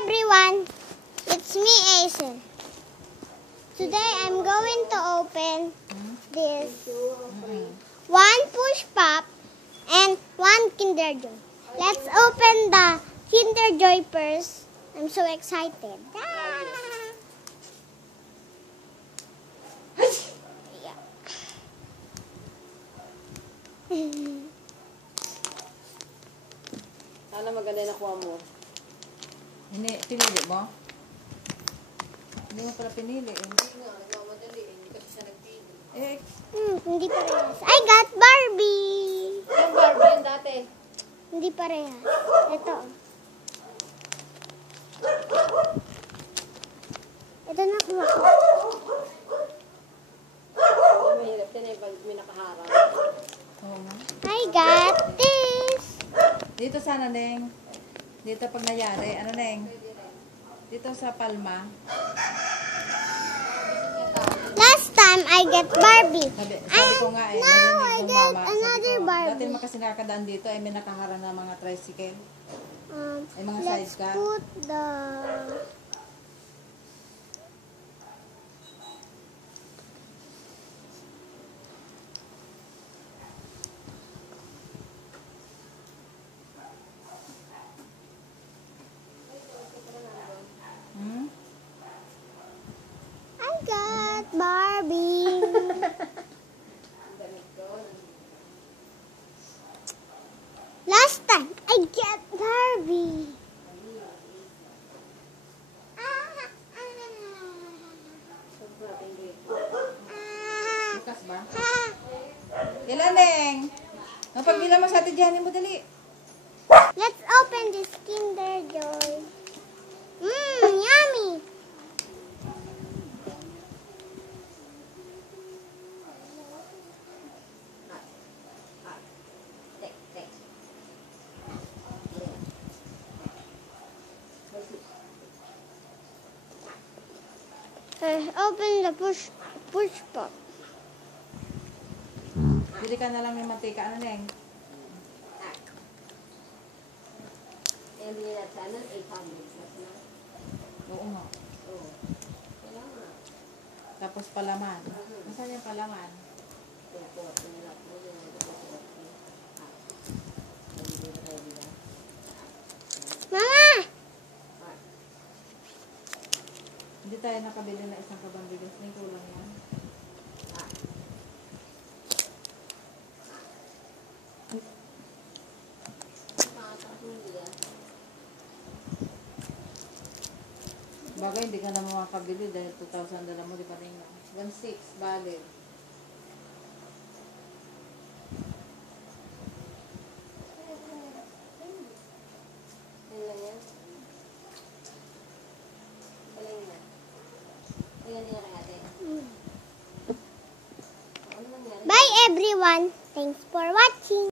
everyone, it's me Acer. Today I'm going to open this one push pop and one Kinder Joy. Let's open the Kinder Joy first. I'm so excited. Sana maganda na kuha mo. Hindi, pinili mo? Hindi mo pala pinili. Hindi nga, nagmamadali. Hindi kasi siya nagpili. Hindi parehas. I got Barbie! Yung Barbie yun dati. Hindi parehas. Ito. Ito na kuha ko. Mahirap yan eh, pag may nakaharap. Oo nga. I got this! Dito sana, Neng. Dito pag nangyari. Ano, Neng? Dito sa palma. Last time I get Barbie. Sabi ko nga eh. Now I narinig ng get mama. another Sabi ko, Barbie. dati naman kasi nakakadaan dito ay may nakaharang na mga tricycle. Ay mga Let's sidecar. put the... I got Barbie. Last time I get Barbie. Bukas ba? Ilan, Neng? Napagbilang mo sa ate Jenny mo, dali. Let's open this Kinder Joy. Yummy. Open the push pop. Bili ka na lang ng mantika. Ano, Neng? Yung bilhin natin sana, 800. Oo nga. Tapos palaman. Nasaan yung palaman? Mama! Hindi tayo nakabili na isang kabang bigas. May kulang yan. Bagay, hindi ka na makakabili dahil 2,000 dala mo, di pa rin. 1,600, valid. Ilan yan? Ilan yan? Ilan din na kaya ate? Ano nangyari? Bye everyone. Thanks for watching.